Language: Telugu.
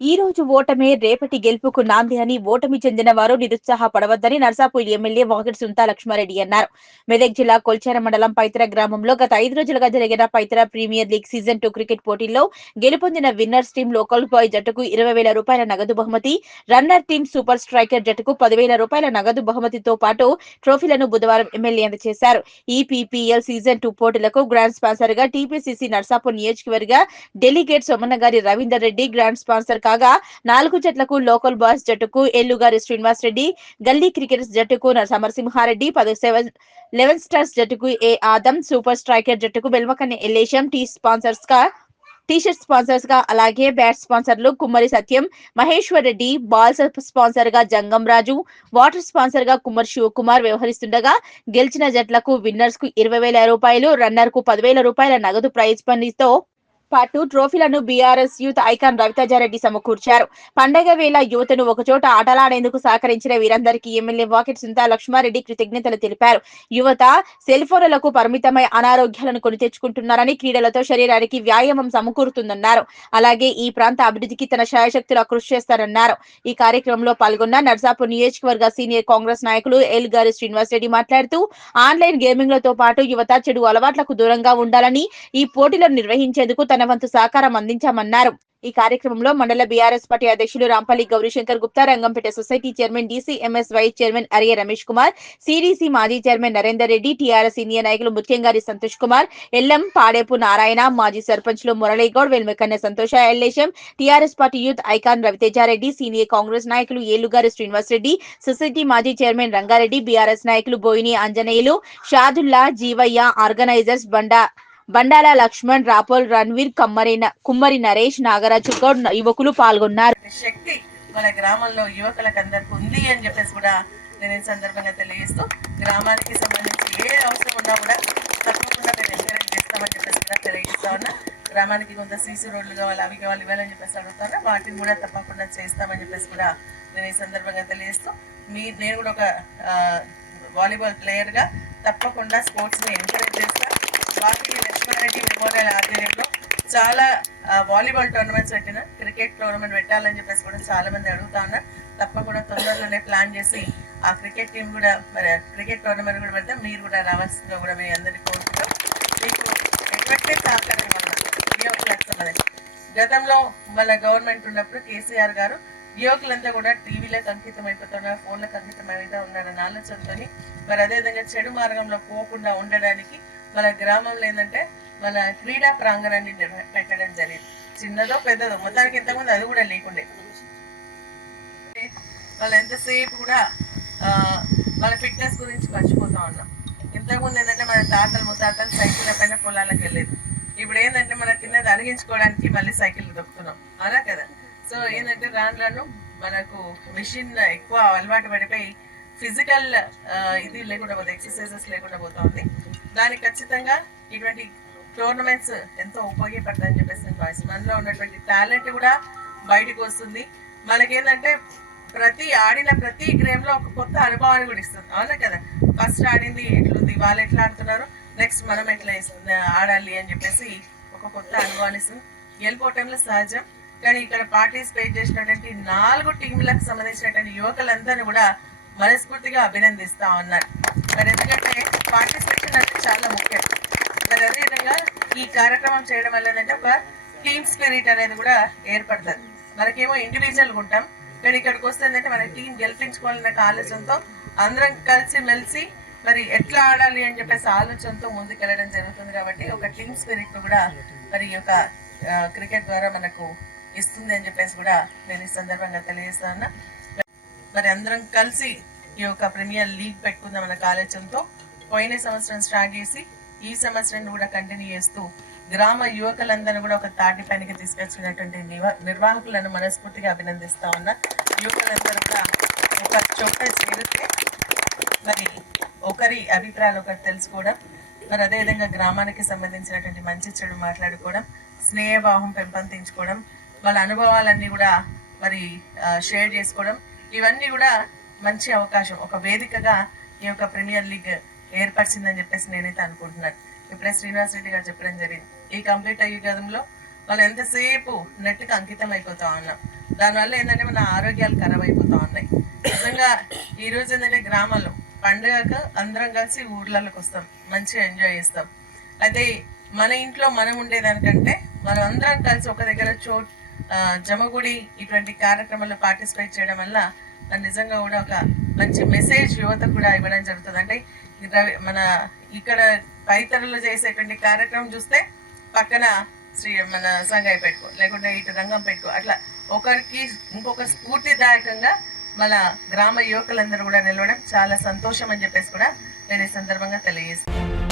ఈ రోజు ఓటమే రేపటి గెలుపుకు నాంది అని ఓటమి చెందిన వారు నిరుత్సాహపడవద్దని నర్సాపూర్ ఎమ్మెల్యే వాకిటి సుంతా లక్ష్మారెడ్డి అన్నారు. మెదక్ జిల్లా కొల్చార మండలం పైతర గ్రామంలో గత 5 రోజులుగా జరిగిన Paithara premier league season 2 cricket పోటీల్లో గెలుపొందిన విన్నర్స్ టీం లోకల్ బాయ్ జట్టుకు 20,000 రూపాయల నగదు బహుమతి, రన్నర్ టీం సూపర్ స్ట్రైకర్ జట్టుకు 10,000 రూపాయల నగదు బహుమతితో పాటు ట్రోఫీలను బుధవారం ఎమ్మెల్యే అందజేశారు. ఈ పీపీఎల్ సీజన్ 2 పోటీలకు గ్రాండ్ స్పాన్సర్ గా టీపీసీసీ నర్సాపూర్ నియోజకవర్గ delegate Somannagari Ravinder Reddy grand sponsor కాగా 4 జట్లకు లోకల్ బాయ్స్ జట్టుకు ఏళ్లుగారి శ్రీనివాస్ రెడ్డి, గల్లీ క్రికెటర్స్ జట్టుకు సమరసింహారెడ్డి, 11 స్టార్స్ జట్టుకు ఏ ఆదం, సూపర్ స్ట్రైకర్ జట్టుకు బెల్మకన్నె ఎల్లేశం, టీ షర్ట్ స్పాన్సర్స్ గా అలాగే బ్యాట్ స్పాన్సర్లు కుమ్మరి సత్యం, మహేశ్వర్ రెడ్డి, బాల్స్ స్పాన్సర్ గా జంగం రాజు, వాటర్ స్పాన్సర్ గా కుమ్మరి శివకుమార్ వ్యవహరిస్తుండగా గెలిచిన జట్లకు విన్నర్స్ కు 20,000 రూపాయలు, రన్నర్ కు 10,000 రూపాయల నగదు ప్రైజ్ మనీతో పాటు ట్రోఫీలను బీఆర్ఎస్ యూత్ ఐకాన్ రవితేజారెడ్డి సమకూర్చారు. పండగ వేళ యువతను ఒకచోట ఆటలాడేందుకు సహకరించిన వీరందరికీ ఎమ్మెల్యే వాకిటి సుంతా లక్ష్మారెడ్డి కృతజ్ఞతలు తెలిపారు. యువత సెల్ ఫోన్లకు పరిమితమై అనారోగ్యాలను కొని తెచ్చుకుంటున్నారని, క్రీడలతో శరీరానికి వ్యాయామం సమకూరుతుందన్నారు. అలాగే ఈ ప్రాంత అభివృద్ధికి తన శాయశక్తులా కృషి చేస్తారన్నారు. ఈ కార్యక్రమంలో పాల్గొన్న నర్సాపూర్ నియోజకవర్గ సీనియర్ కాంగ్రెస్ నాయకులు ఏలుగారి శ్రీనివాస్ రెడ్డి మాట్లాడుతూ ఆన్లైన్ గేమింగ్లతో పాటు యువత చెడు అలవాట్లకు దూరంగా ఉండాలని ఈ పోటీలను నిర్వహించేందుకు తన వంతు సహకారం అందించామన్నారు. ఈ కార్యక్రమంలో మండల బీఆర్ఎస్ పార్టీ అధ్యక్షులు Rampalli Gourishankar Gupta, Rangampet society chairman DCMS vice chairman Ariya Ramesh Kumar, CDC మాజీ chairman Narender Reddy, TRS senior నాయకులు ముత్యంగారి సంతోష్ కుమార్, ఎల్లం పాడేపు నారాయణ, మాజీ సర్పంచ్లు Muraligoud, Velmekanne Santosha Ellesham, TRS party youth icon Ravitejareddy, senior Congress నాయకులు ఏలుగారి శ్రీనివాస్ రెడ్డి, సొసైటీ మాజీ చైర్మన్ రంగారెడ్డి, బీఆర్ఎస్ నాయకులు బోయిని ఆంజనేయులు, షాదుల్లా, జీవయ్య, ఆర్గనైజర్స్ బండాల లక్ష్మణ్, రాపోల్ రణ్వీర్, కుమ్మరి నరేష్, నాగరాజు గౌడ్ యువకులు పాల్గొన్నారు. శక్తి మన గ్రామంలో యువకులకు అందరికి ఉంది అని చెప్పేసి కూడా నేను ఈ సందర్భంగా తెలియజేస్తూ, గ్రామానికి సంబంధించి ఏ అవసరం ఉన్నా కూడా తప్పకుండా నేను ఎంకరేజ్ చేస్తామని చెప్పేసి కూడా తెలియజేస్తా ఉన్నా. గ్రామానికి కొంత సీసీ రోడ్లు కావాలి, అవి కావాలి, ఇవ్వాలని చెప్పేసి అడుగుతాను. వాటిని కూడా తప్పకుండా చేస్తామని చెప్పేసి కూడా నేను ఈ సందర్భంగా తెలియజేస్తూ, నేను కూడా ఒక వాలీబాల్ ప్లేయర్గా తప్పకుండా స్పోర్ట్స్ని ఎంకరేజ్ చేస్తాను. వాకిటి లక్ష్మారెడ్డి మెమోరియల్ ఆధ్వర్యంలో చాలా వాలీబాల్ టోర్నమెంట్స్ పెట్టిన, క్రికెట్ టోర్నమెంట్ పెట్టాలని చెప్పేసి కూడా చాలా మంది అడుగుతా ఉన్నారు. తప్పకుండా తొందరలోనే ప్లాన్ చేసి ఆ క్రికెట్ టీం కూడా మరి క్రికెట్ టోర్నమెంట్ కూడా పెడితే మీరు కూడా రావాల్సిందిగా కూడా మీ అందరికీ కోరుకుంటాం. మీకు ఎటువంటి సహకారం ఇవ్వాలి. గతంలో మన గవర్నమెంట్ ఉన్నప్పుడు కేసీఆర్ గారు యువకులంతా కూడా టీవీలకు అంకితం అయిపోతున్నారు, ఫోన్లకు అంకితం అవుతూ ఉన్నారన్న ఆలోచనతో మరి అదేవిధంగా చెడు మార్గంలో పోకుండా ఉండడానికి మన గ్రామంలో ఏంటంటే మన క్రీడా ప్రాంగణాన్ని పెట్టడం జరిగింది. చిన్నదో పెద్దదో మొత్తానికి ఇంతకుముందు అది కూడా లేకుండే. వాళ్ళు ఎంతసేపు కూడా వాళ్ళ ఫిట్నెస్ గురించి మర్చిపోతా ఉన్నాం. ఇంతకుముందు ఏంటంటే మన తాతలు ముత్తాతలు సైకిళ్ళ పైన పొలాలకు వెళ్ళేది. ఇప్పుడు ఏంటంటే మన తిన్నది అరిగించుకోవడానికి మళ్ళీ సైకిల్ దొక్కుతున్నాం, అలా కదా. సో ఏంటంటే రాను మనకు మిషన్ ఎక్కువ అలవాటు పడిపోయి ఫిజికల్ ఇది లేకుండా పోతుంది, ఎక్సర్సైజెస్ లేకుండా పోతా ఉంది. దానికి ఖచ్చితంగా ఇటువంటి టోర్నమెంట్స్ ఎంతో ఉపయోగపడతాయని చెప్పేసి నేను భావిస్తాను. మనలో ఉన్నటువంటి టాలెంట్ కూడా బయటకు వస్తుంది. మనకేంటంటే ఆడిన ప్రతి గేమ్లో ఒక కొత్త అనుభవాన్ని కూడా ఇస్తుంది, అవునా కదా. ఫస్ట్ ఆడింది ఎట్లుంది, వాళ్ళు ఎట్లా ఆడుతున్నారు, నెక్స్ట్ మనం ఎట్లా ఆడాలి అని చెప్పేసి ఒక కొత్త అనుభవాన్ని ఇస్తుంది. గెలిపోవటంలో సహజం, కానీ ఇక్కడ పార్టిసిపేట్ చేసినటువంటి 4 టీంలకు సంబంధించినటువంటి యువకులందరినీ కూడా మనస్ఫూర్తిగా అభినందిస్తా ఉన్నారు. మరి ఎందుకంటే పార్టిసిపేషన్ అంటే చాలా ముఖ్యం. మరి అదేవిధంగా ఈ కార్యక్రమం చేయడం వల్ల ఏంటంటే ఒక టీమ్ స్పిరిట్ అనేది కూడా ఏర్పడుతుంది. మనకేమో ఇండివిజువల్గా ఉంటాం, కానీ ఇక్కడికి వస్తే ఏంటంటే మన టీం గెలిపించుకోవాలన్న ఆలోచనతో అందరం కలిసి మెలిసి మరి ఎట్లా ఆడాలి అని చెప్పేసి ఆలోచనతో ముందుకెళ్ళడం జరుగుతుంది. కాబట్టి ఒక టీమ్ స్పిరిట్ కూడా మరి ఈ యొక్క క్రికెట్ ద్వారా మనకు ఇస్తుంది అని చెప్పేసి కూడా నేను ఈ సందర్భంగా తెలియజేస్తా ఉన్నా. మరి అందరం కలిసి ఈ యొక్క ప్రీమియర్ లీగ్ పెట్టుకుందాం అన్న ఆలోచనతో పోయిన సంవత్సరం స్టార్ట్ చేసి ఈ సంవత్సరం కూడా కంటిన్యూ చేస్తూ గ్రామ యువకులందరూ కూడా ఒక తాటి పైనకి తీసుకొచ్చినటువంటి నిర్వాహకులను మనస్ఫూర్తిగా అభినందిస్తా ఉన్నా. యువకులందరూ కూడా ఒక చోట చేరితే మరి ఒకరి అభిప్రాయాలు ఒకరు తెలుసుకోవడం, మరి అదేవిధంగా గ్రామానికి సంబంధించినటువంటి మంచి చెడు మాట్లాడుకోవడం, స్నేహభావం పెంపొందించుకోవడం, వాళ్ళ అనుభవాలన్నీ కూడా మరి షేర్ చేసుకోవడం, ఇవన్నీ కూడా మంచి అవకాశం, ఒక వేదికగా ఈ యొక్క ప్రీమియర్ లీగ్ ఏర్పరిచిందని చెప్పేసి నేనైతే అనుకుంటున్నాను. ఇప్పుడే శ్రీనివాస్ రెడ్డి గారు చెప్పడం జరిగింది. ఈ కంప్లీట్ అయ్యే గదంలో వాళ్ళు ఎంతసేపు నెట్కి అంకితం అయిపోతా ఉన్నాం. దానివల్ల ఏంటంటే మన ఆరోగ్యాలు ఖరాబ్ అయిపోతా ఉన్నాయి. నిజంగా ఈ రోజు ఏంటంటే గ్రామాల్లో పండుగకు అందరం కలిసి ఊర్లలోకి వస్తాం, మంచిగా ఎంజాయ్ చేస్తాం. అయితే మన ఇంట్లో మనం ఉండేదానికంటే మనం అందరం కలిసి ఒక దగ్గర జమగుడి ఇటువంటి కార్యక్రమాల్లో పార్టిసిపేట్ చేయడం వల్ల నిజంగా కూడా ఒక మంచి మెసేజ్ యువతకు కూడా ఇవ్వడం జరుగుతుంది. అంటే మన ఇక్కడ పైతరులు చేసేటువంటి కార్యక్రమం చూస్తే పక్కన మన సంగాయి పెట్టుకో, లేకుంటే ఇటు రంగం పెట్టుకో, అట్లా ఒకరికి ఇంకొక స్ఫూర్తిదాయకంగా మన గ్రామ యువకులందరూ కూడా నిలవడం చాలా సంతోషం అని చెప్పేసి కూడా నేను ఈ సందర్భంగా తెలియజేస్తాను.